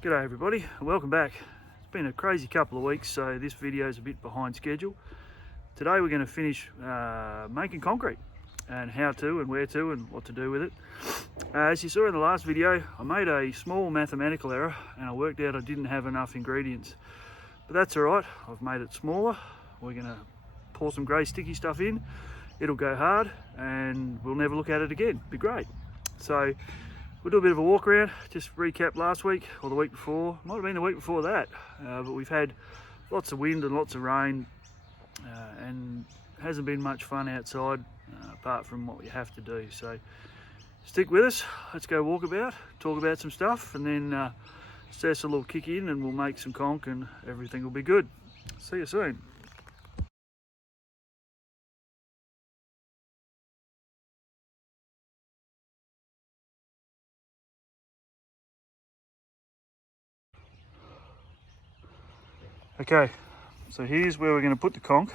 G'day everybody, welcome back. It's been a crazy couple of weeks, so this video is a bit behind schedule. Today we're going to finish making concrete and how to and where to and what to do with it. As you saw in the last video, I made a small mathematical error and I worked out I didn't have enough ingredients. But that's alright, I've made it smaller. We're going to pour some grey sticky stuff in, it'll go hard and we'll never look at it again. Be great. So we'll do a bit of a walk around, just recap last week or the week before. Might have been the week before that, but we've had lots of wind and lots of rain and hasn't been much fun outside apart from what we have to do. So stick with us, let's go walk about, talk about some stuff, and then Cecil will kick in and we'll make some conch and everything will be good. See you soon. Okay, so here's where we're going to put the conch.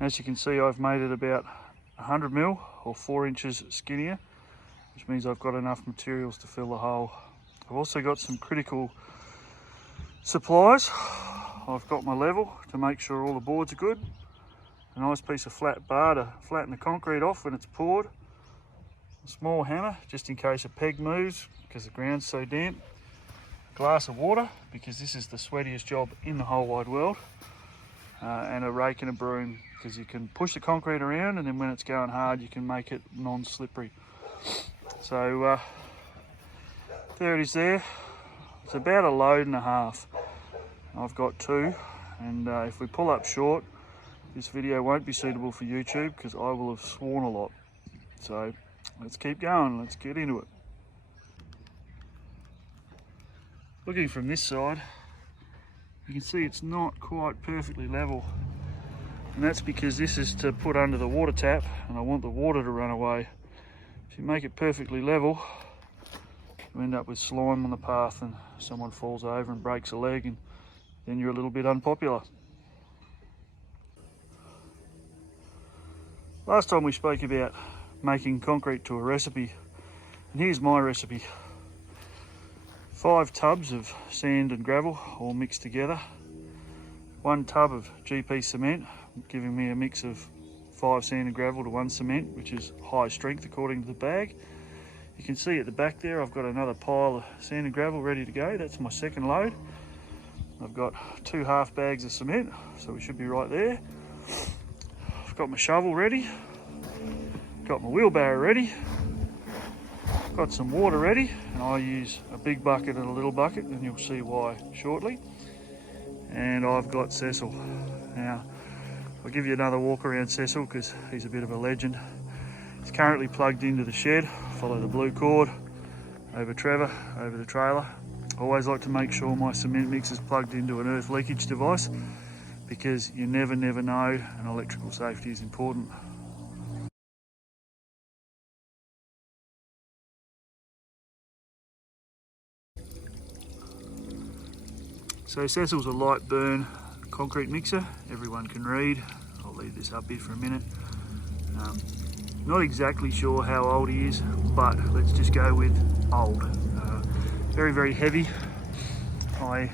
As you can see, I've made it about 100mm or 4 inches skinnier, which means I've got enough materials to fill the hole. I've also got some critical supplies. I've got my level to make sure all the boards are good, a nice piece of flat bar to flatten the concrete off when it's poured, a small hammer just in case a peg moves because the ground's so damp, glass of water because this is the sweatiest job in the whole wide world, and a rake and a broom because you can push the concrete around and then when it's going hard you can make it non-slippery. So there it is there. It's about a load and a half. I've got 2, and if we pull up short this video won't be suitable for YouTube because I will have sworn a lot. So let's keep going, let's get into it. Looking from this side, you can see it's not quite perfectly level, and that's because this is to put under the water tap and I want the water to run away. If you make it perfectly level, you end up with slime on the path and someone falls over and breaks a leg, and then you're a little bit unpopular. Last time we spoke about making concrete to a recipe, and here's my recipe. 5 tubs of sand and gravel all mixed together, 1 tub of GP cement, giving me a mix of 5 sand and gravel to 1 cement, which is high strength according to the bag. You can see at the back there I've got another pile of sand and gravel ready to go. That's my second load. I've got 2 half bags of cement, so we should be right there. I've got my shovel ready, got my wheelbarrow ready, got some water ready, and I use a big bucket and a little bucket, and you'll see why shortly. And I've got Cecil. Now, I'll give you another walk around Cecil because he's a bit of a legend. He's currently plugged into the shed. Follow the blue cord over Trevor, over the trailer. I always like to make sure my cement mix is plugged into an earth leakage device because you never know, and electrical safety is important. So Cecil's a light burn concrete mixer, everyone can read. I'll leave this up here for a minute. Not exactly sure how old he is, but let's just go with old. Very heavy. I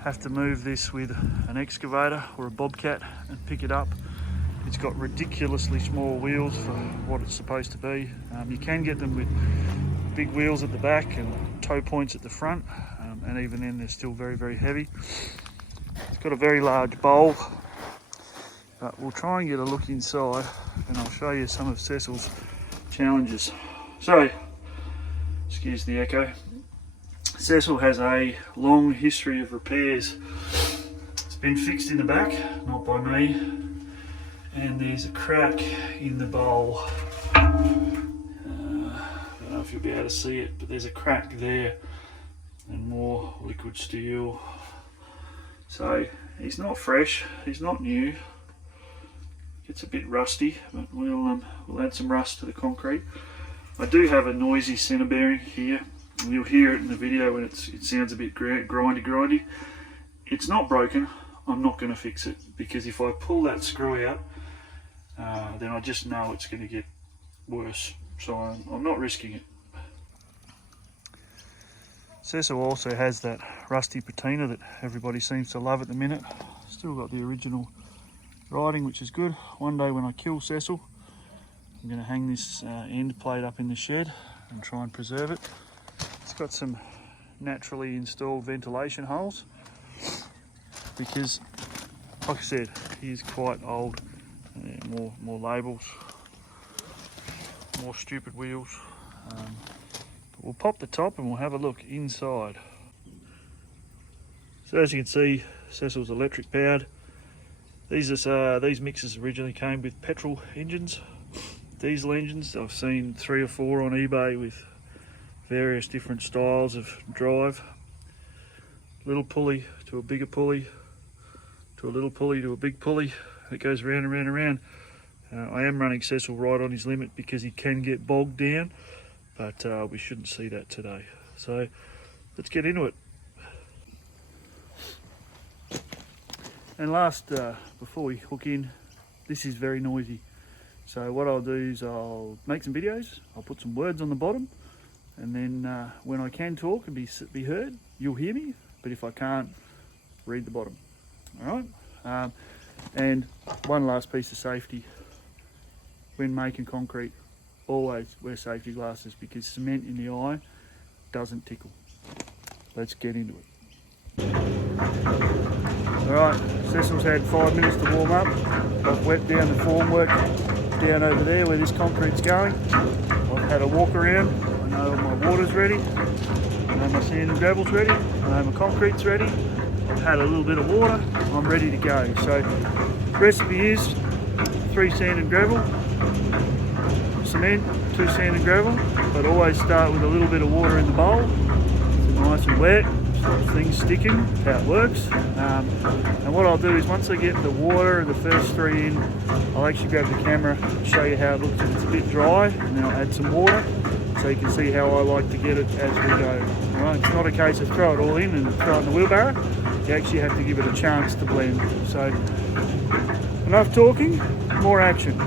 have to move this with an excavator or a bobcat and pick it up. It's got ridiculously small wheels for what it's supposed to be. You can get them with big wheels at the back and toe points at the front, and even then they're still very heavy. It's got a very large bowl, but we'll try and get a look inside and I'll show you some of Cecil's challenges. So, excuse the echo. Cecil has a long history of repairs. It's been fixed in the back, not by me, and there's a crack in the bowl. I don't know if you'll be able to see it, but there's a crack there and more liquid steel. So he's not fresh, he's not new. It's a bit rusty, but we'll add some rust to the concrete. I do have a noisy centre bearing here, and you'll hear it in the video when it sounds a bit grindy. It's not broken. I'm not going to fix it because if I pull that screw out, then I just know it's going to get worse. So I'm not risking it. Cecil also has that rusty patina that everybody seems to love at the minute. Still got the original writing, which is good. One day when I kill Cecil, I'm going to hang this end plate up in the shed and try and preserve it. It's got some naturally installed ventilation holes because, like I said, he is quite old. More labels, more stupid wheels. We'll pop the top and we'll have a look inside. So as you can see, Cecil's electric powered. These mixers originally came with petrol engines, diesel engines. I've seen 3 or 4 on eBay with various different styles of drive. Little pulley to a bigger pulley, to a little pulley to a big pulley. It goes round and round and round. I am running Cecil right on his limit because he can get bogged down, but we shouldn't see that today. So let's get into it. And last, before we hook in, this is very noisy. So what I'll do is I'll make some videos, I'll put some words on the bottom, and then when I can talk and be heard, you'll hear me, but if I can't, read the bottom. All right? And one last piece of safety. When making concrete, always wear safety glasses because cement in the eye doesn't tickle. Let's get into it. Alright, Cecil's had 5 minutes to warm up. I've wet down the formwork down over there where this concrete's going. I've had a walk around. I know my water's ready. I know my sand and gravel's ready. I know my concrete's ready. I've had a little bit of water. I'm ready to go. So the recipe is 3 sand and gravel, cement, 2 sand and gravel, but always start with a little bit of water in the bowl. It's nice and wet. Things sticking, how it works. And what I'll do is once I get the water and the first 3 in, I'll actually grab the camera, show you how it looks if it's a bit dry, and then I'll add some water so you can see how I like to get it as we go. Alright, it's not a case of throw it all in and throw it in the wheelbarrow. You actually have to give it a chance to blend. So enough talking, more action.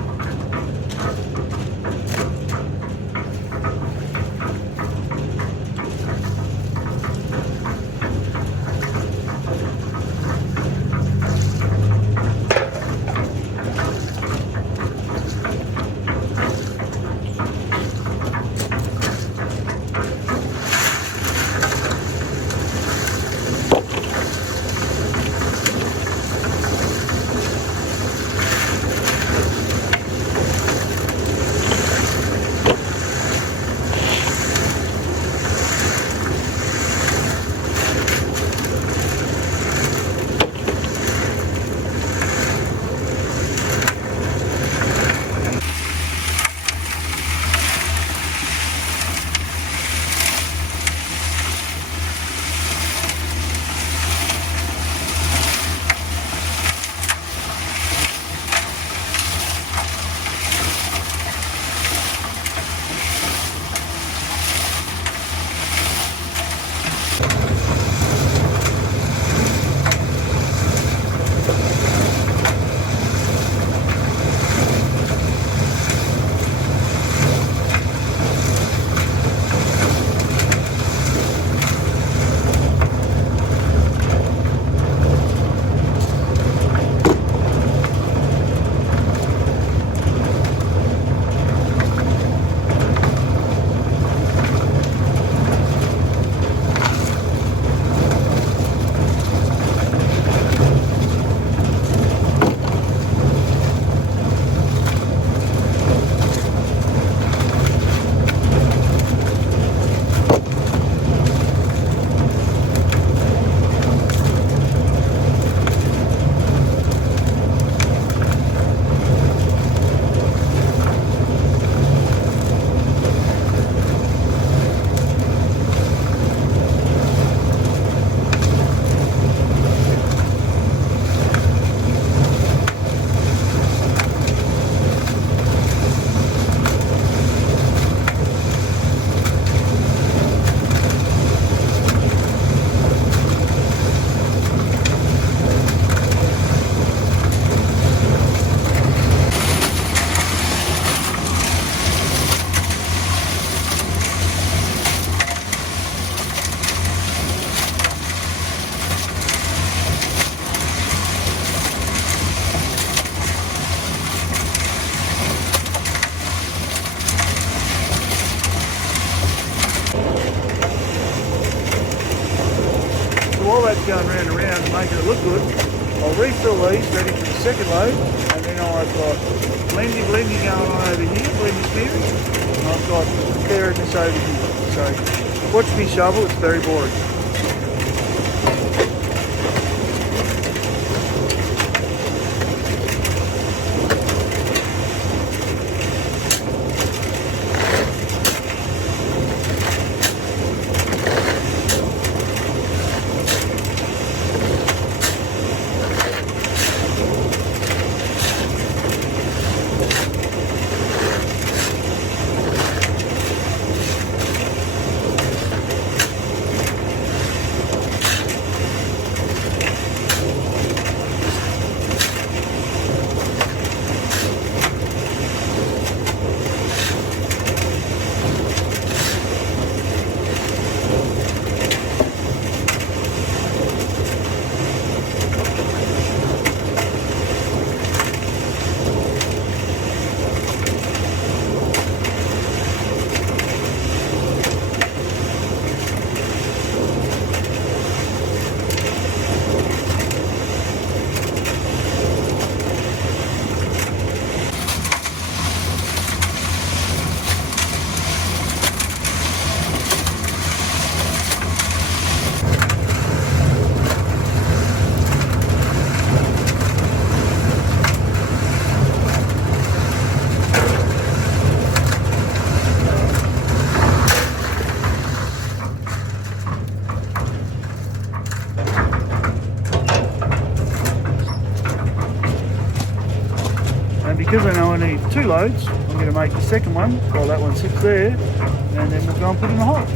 making it look good. I'll refill these, ready for the second load, and then I've got blendy going on over here, blendy theory, and I've got preparing this over here. So watch me shovel, it's very boring. Because I know I need 2 loads, I'm going to make the second one while that one sits there, and then we'll go and put it in the hole.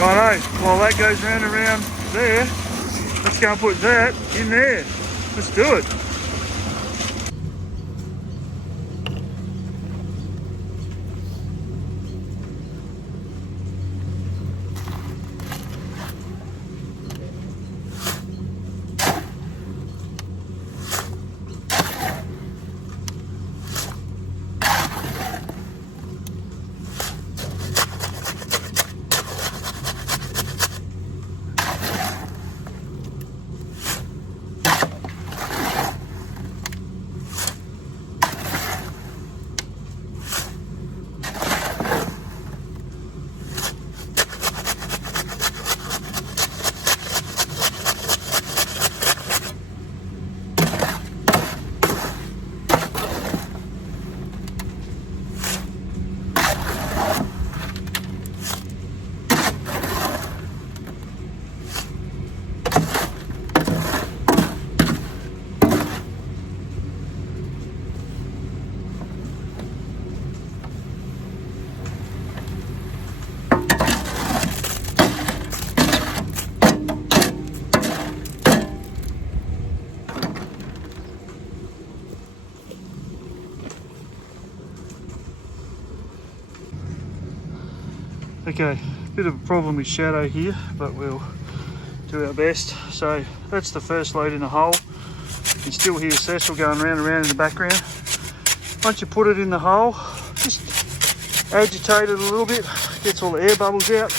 Righto, while that goes round and round there, let's go and put that in there. Let's do it. Okay, bit of a problem with shadow here, but we'll do our best. So that's the first load in the hole. You can still hear Cecil going round and round in the background. Once you put it in the hole, just agitate it a little bit, gets all the air bubbles out,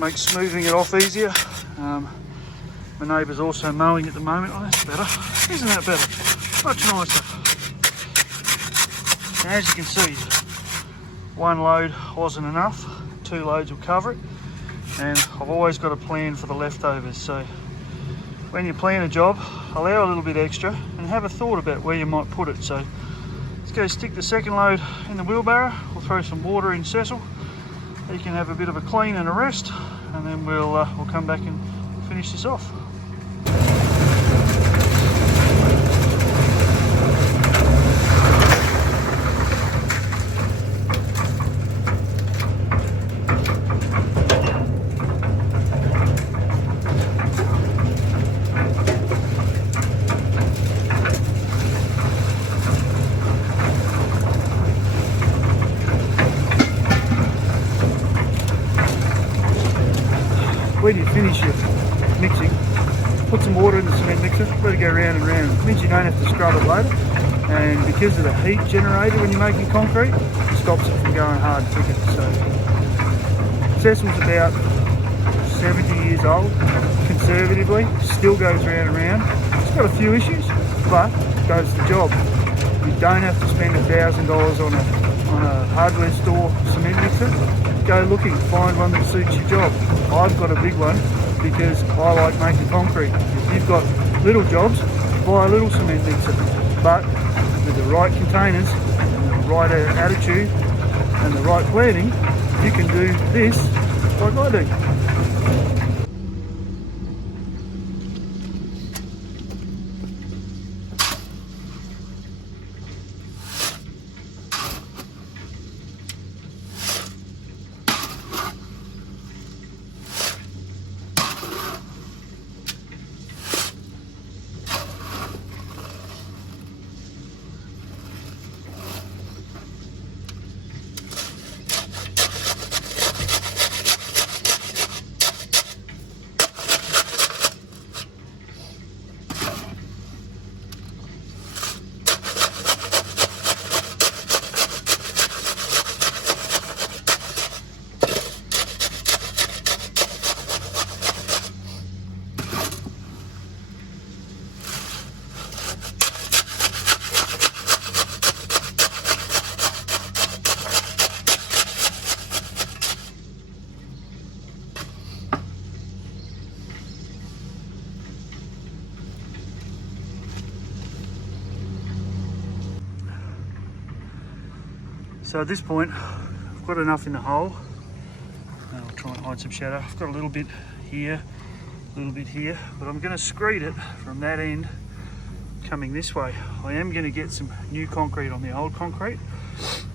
makes smoothing it off easier. My neighbour's also mowing at the moment. Oh, that's better. Isn't that better? Much nicer. And as you can see, one load wasn't enough. 2 loads will cover it. And I've always got a plan for the leftovers. So when you plan a job, allow a little bit extra and have a thought about where you might put it. So let's go stick the second load in the wheelbarrow. We'll throw some water in Cecil. You can have a bit of a clean and a rest, and then we'll come back and finish this off. When you finish your mixing, put some water in the cement mixer, let it go round and round. It means you don't have to scrub it later, and because of the heat generated when you're making concrete, it stops it from going hard quicker. So Cecil's about 70 years old, conservatively, still goes round and round. It's got a few issues, but it does the job. You don't have to spend $1,000 on a hardware store cement mixer. Go looking, find one that suits your job. I've got a big one because I like making concrete. If you've got little jobs, buy a little cement mixer. But with the right containers and the right attitude and the right planning, you can do this like I do. So at this point, I've got enough in the hole. I'll try and hide some shadow. I've got a little bit here, a little bit here, but I'm going to screed it from that end coming this way. I am going to get some new concrete on the old concrete.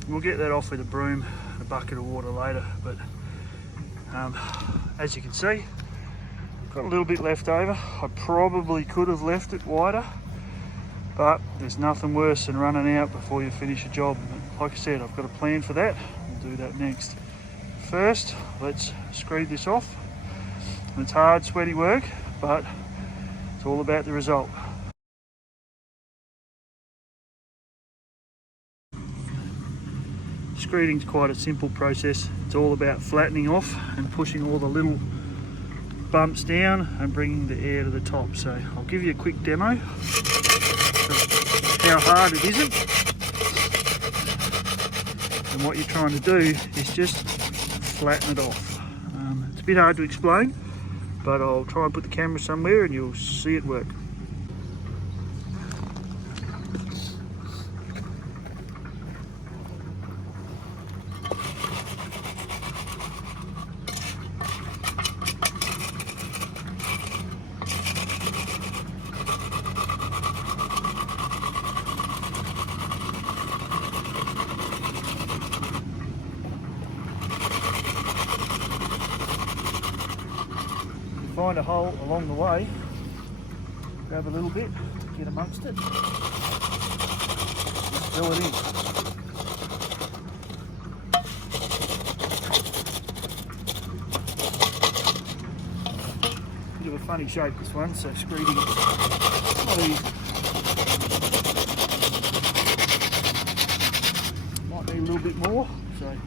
We'll get that off with a broom and a bucket of water later, but as you can see, I've got a little bit left over. I probably could have left it wider, but there's nothing worse than running out before you finish a job. Like I said, I've got a plan for that. We'll do that next. First, let's screed this off. It's hard, sweaty work, but it's all about the result. Screeding's quite a simple process. It's all about flattening off and pushing all the little bumps down and bringing the air to the top. So I'll give you a quick demo of how hard it isn't. And what you're trying to do is just flatten it off. It's a bit hard to explain, but I'll try and put the camera somewhere and you'll see it work. Find a hole along the way, grab a little bit, get amongst it, fill it in. funny shape, this one, so screeding it's not easy. Might need a little bit more, so.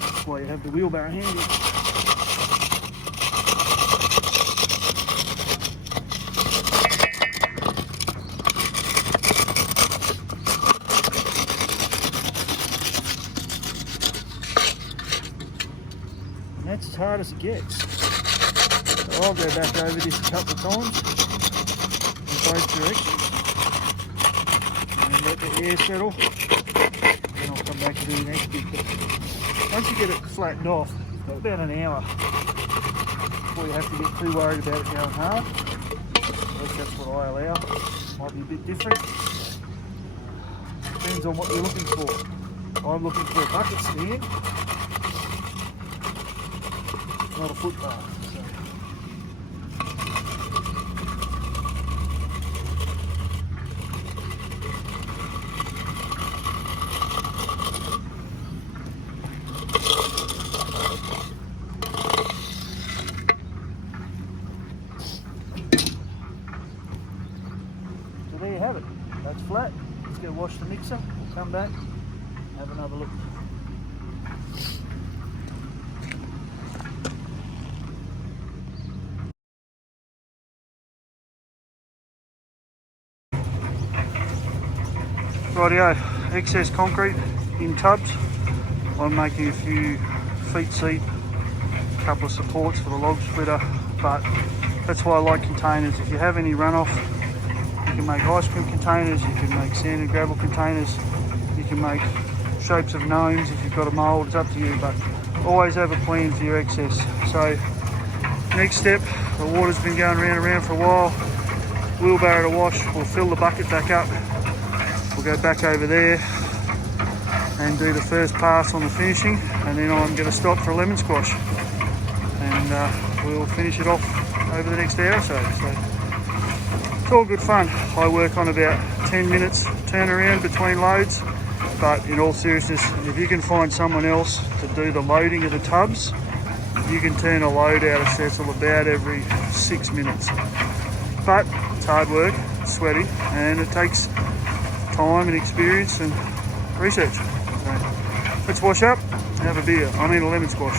That's why you have the wheelbarrow handy. That's as hard as it gets. So I'll go back over this a couple of times in both directions and let the air settle. Then I'll come back and do the next bit. But once you get it flattened off, you've got about an hour before you have to get too worried about it going hard. At least that's what I allow. Might be a bit different. Depends on what you're looking for. I'm looking for a bucket stand, not a footbath. So. So there you have it. That's flat. Let's go wash the mixer. We'll come back, have another look. Rightio, excess concrete in tubs. I'm making a few feet seat, a couple of supports for the log splitter, but that's why I like containers. If you have any runoff, you can make ice cream containers, you can make sand and gravel containers, you can make shapes of gnomes if you've got a mould, it's up to you, but always have a plan for your excess. So next step, the water's been going round and round for a while, wheelbarrow to wash, we'll fill the bucket back up. We'll go back over there and do the first pass on the finishing, and then I'm going to stop for a lemon squash and we'll finish it off over the next hour or so. So it's all good fun. I work on about 10 minutes turnaround between loads, but in all seriousness, if you can find someone else to do the loading of the tubs, you can turn a load out of Cecil about every 6 minutes. But it's hard work, it's sweaty, and it takes time and experience and research. So let's wash up and have a beer. I mean a lemon squash.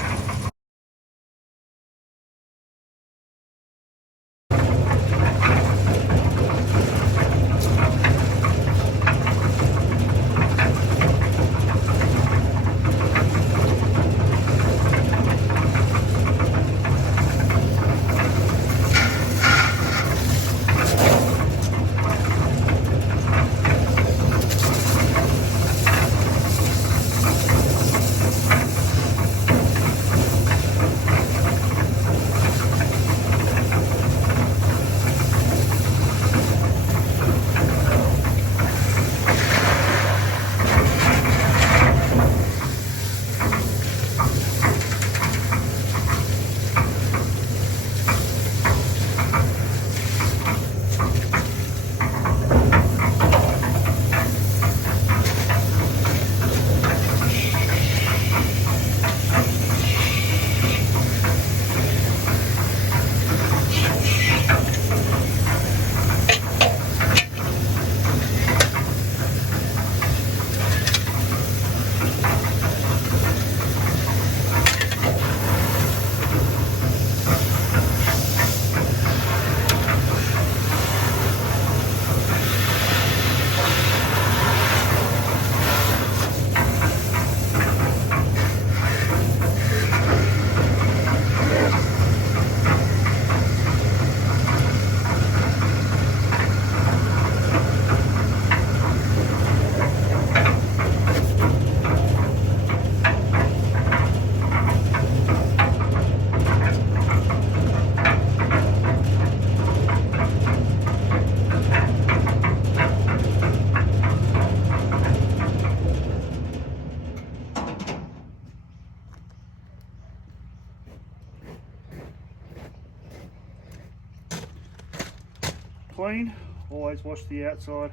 Clean, always wash the outside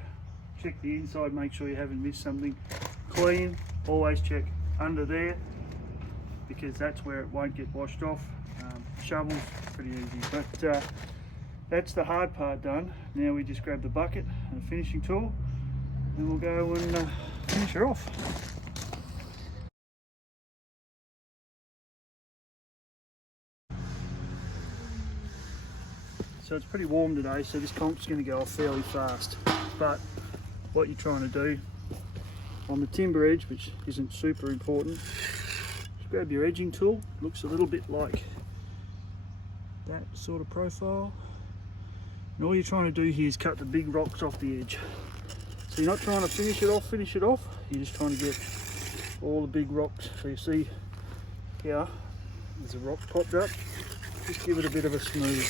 check the inside, make sure you haven't missed something. Clean, always check under there because that's where it won't get washed off. Shovel's pretty easy, but that's the hard part done. Now we just grab the bucket and a finishing tool and we'll go and finish her off. So it's pretty warm today, so this conk's going to go off fairly fast. But what you're trying to do on the timber edge, which isn't super important, just grab your edging tool. Looks a little bit like that sort of profile. And all you're trying to do here is cut the big rocks off the edge. So you're not trying to finish it off, you're just trying to get all the big rocks. So you see here, there's a rock popped up, just give it a bit of a smooth.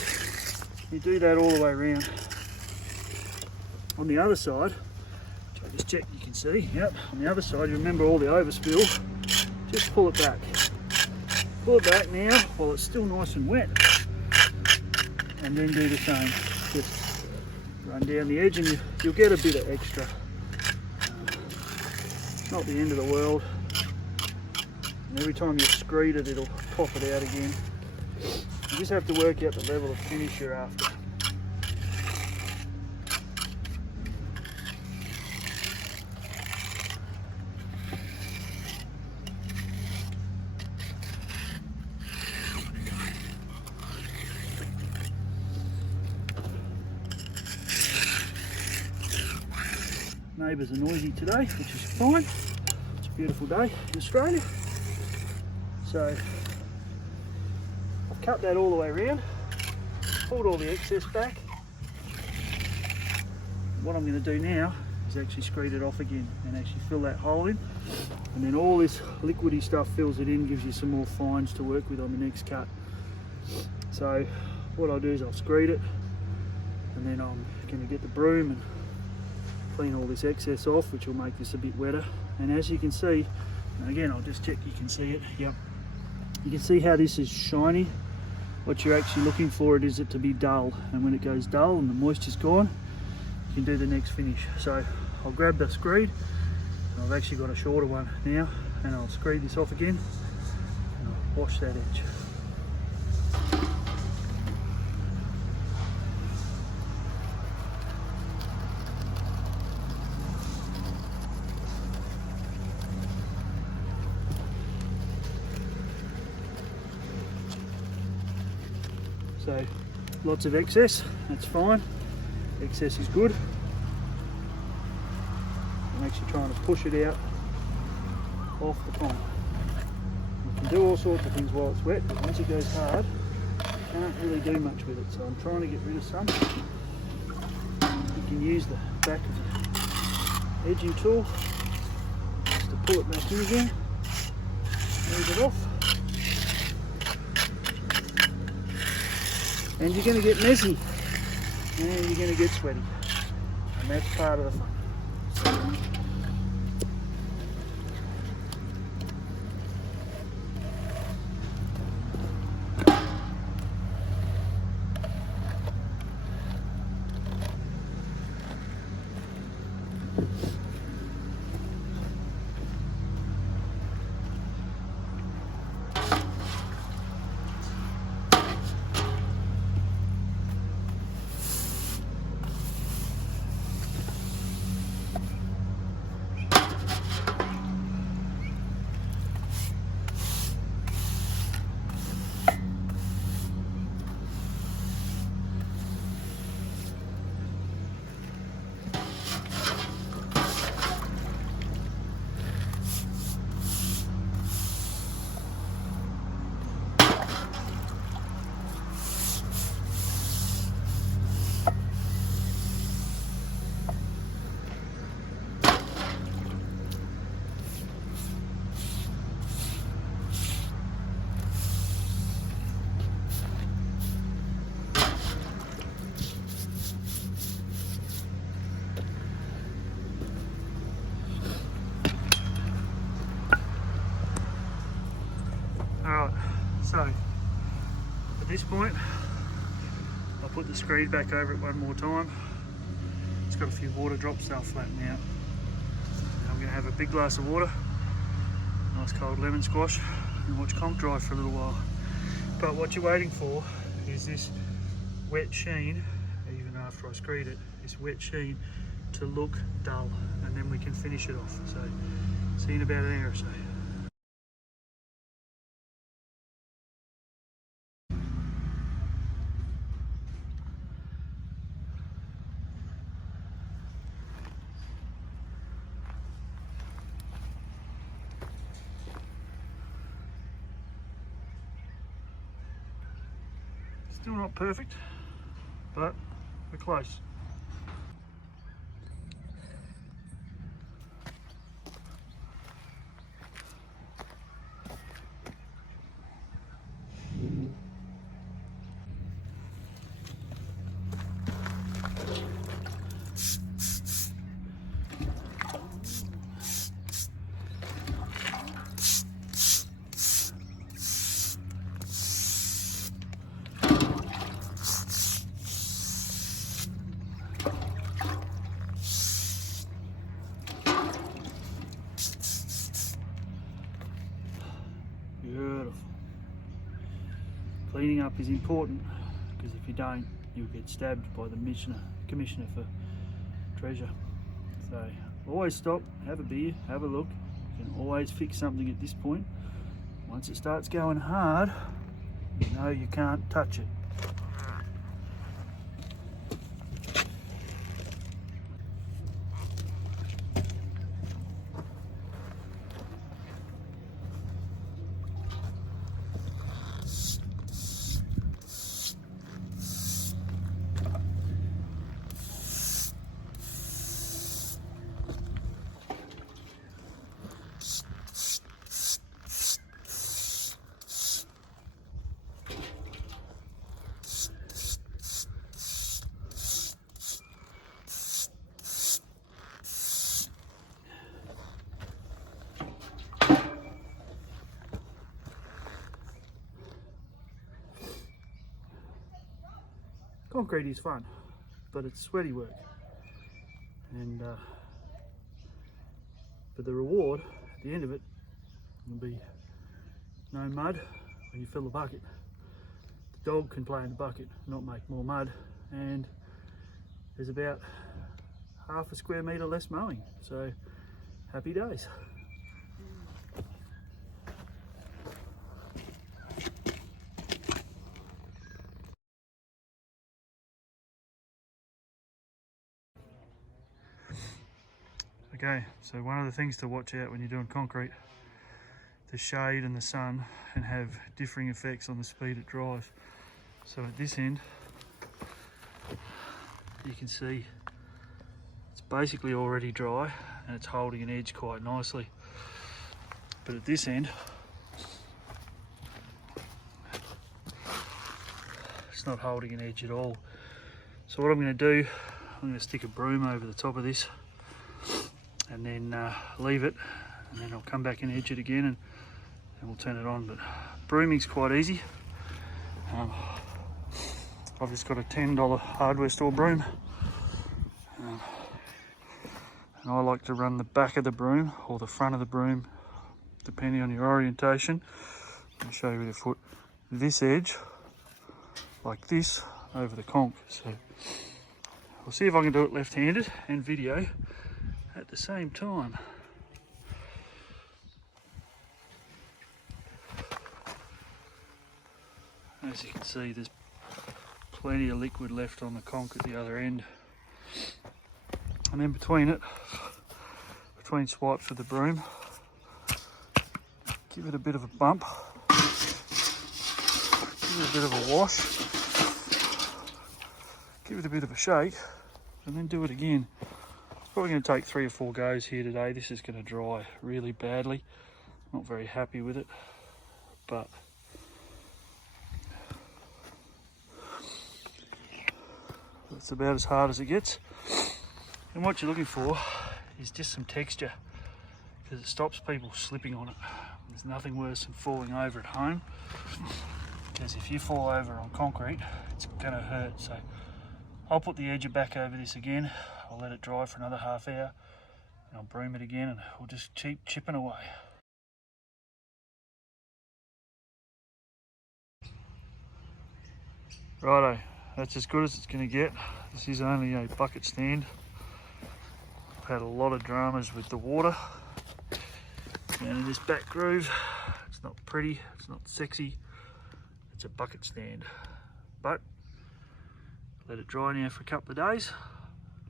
You do that all the way around. On the other side, which I just checked you can see, yep, on the other side, you remember all the overspill, just pull it back. Pull it back now while it's still nice and wet. And then do the same. Just run down the edge and you'll get a bit of extra. Not the end of the world. And every time you screed it, it'll pop it out again. You just have to work out the level of finish you're after. Neighbours are noisy today, which is fine. It's a beautiful day in Australia. So I've cut that all the way around, pulled all the excess back. What I'm going to do now is actually screed it off again and actually fill that hole in, and then all this liquidy stuff fills it in, gives you some more fines to work with on the next cut. So what I'll do is I'll screed it, and then I'm going to get the broom and clean all this excess off, which will make this a bit wetter. And as you can see, and again I'll just check you can see it, yep, you can see how this is shiny. What you're actually looking for it is it to be dull, and when it goes dull and the moisture's gone, you can do the next finish. So I'll grab the screed, and I've actually got a shorter one now, and I'll screed this off again and I'll wash that edge. So lots of excess, that's fine. Excess is good. I'm actually trying to push it out off the pond. You can do all sorts of things while it's wet, but once it goes hard, you can't really do much with it. So I'm trying to get rid of some. You can use the back of the edging tool just to pull it back in again, move it off. And you're going to get messy, and you're going to get sweaty, and that's part of the fun. Alright, so at this point I'll put the screed back over it one more time. It's got a few water drops, they'll flatten out. Now I'm going to have a big glass of water, nice cold lemon squash, and watch conch dry for a little while. But what you're waiting for is this wet sheen, even after I screed it, this wet sheen to look dull, and then we can finish it off. So see you in about an hour or so. Still not perfect, but we're close. Beautiful. Cleaning up is important, because if you don't, you'll get stabbed by the commissioner for treasure. So always stop, have a beer, have a look. You can always fix something at this point. Once it starts going hard, you know you can't touch it. Concrete is fun, but it's sweaty work, and but the reward at the end of it will be no mud when you fill the bucket. The dog can play in the bucket, not make more mud, and there's about half a square metre less mowing, so happy days. Okay, so one of the things to watch out when you're doing concrete, the shade and the sun can have differing effects on the speed it dries. So at this end, you can see it's basically already dry and it's holding an edge quite nicely. But at this end, it's not holding an edge at all. So what I'm going to do, I'm going to stick a broom over the top of this and then leave it, and then I'll come back and edge it again, and we'll turn it on. But brooming's quite easy. I've just got a $10 hardware store broom, and I like to run the back of the broom or the front of the broom, depending on your orientation. I'll show you with a foot. This edge, like this, over the conch. So I'll see if I can do it left-handed and video at the same time. As you can see, there's plenty of liquid left on the conch at the other end, and then between swipes with the broom, give it a bit of a bump, give it a bit of a wash, give it a bit of a shake, and then do it again. Probably going to take 3 or 4 goes here today. This is going to dry really badly. Not very happy with it, but that's about as hard as it gets. And what you're looking for is just some texture, because it stops people slipping on it. There's nothing worse than falling over at home, because if you fall over on concrete, it's going to hurt. So I'll put the edger back over this again. I'll let it dry for another half hour and I'll broom it again and we'll just keep chipping away. Righto, that's as good as it's going to get. This is only a bucket stand. I've had a lot of dramas with the water down in this back groove. It's not pretty, it's not sexy, it's a bucket stand. But let it dry now for a couple of days,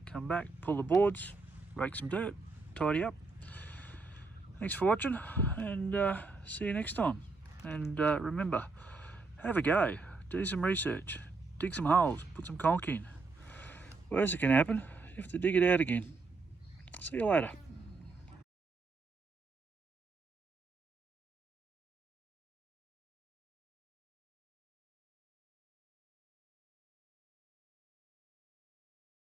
come back, pull the boards, rake some dirt, tidy up. Thanks for watching, and see you next time. And remember, have a go, do some research, dig some holes, put some conch in. Worst that can happen, you have to dig it out again. See you later.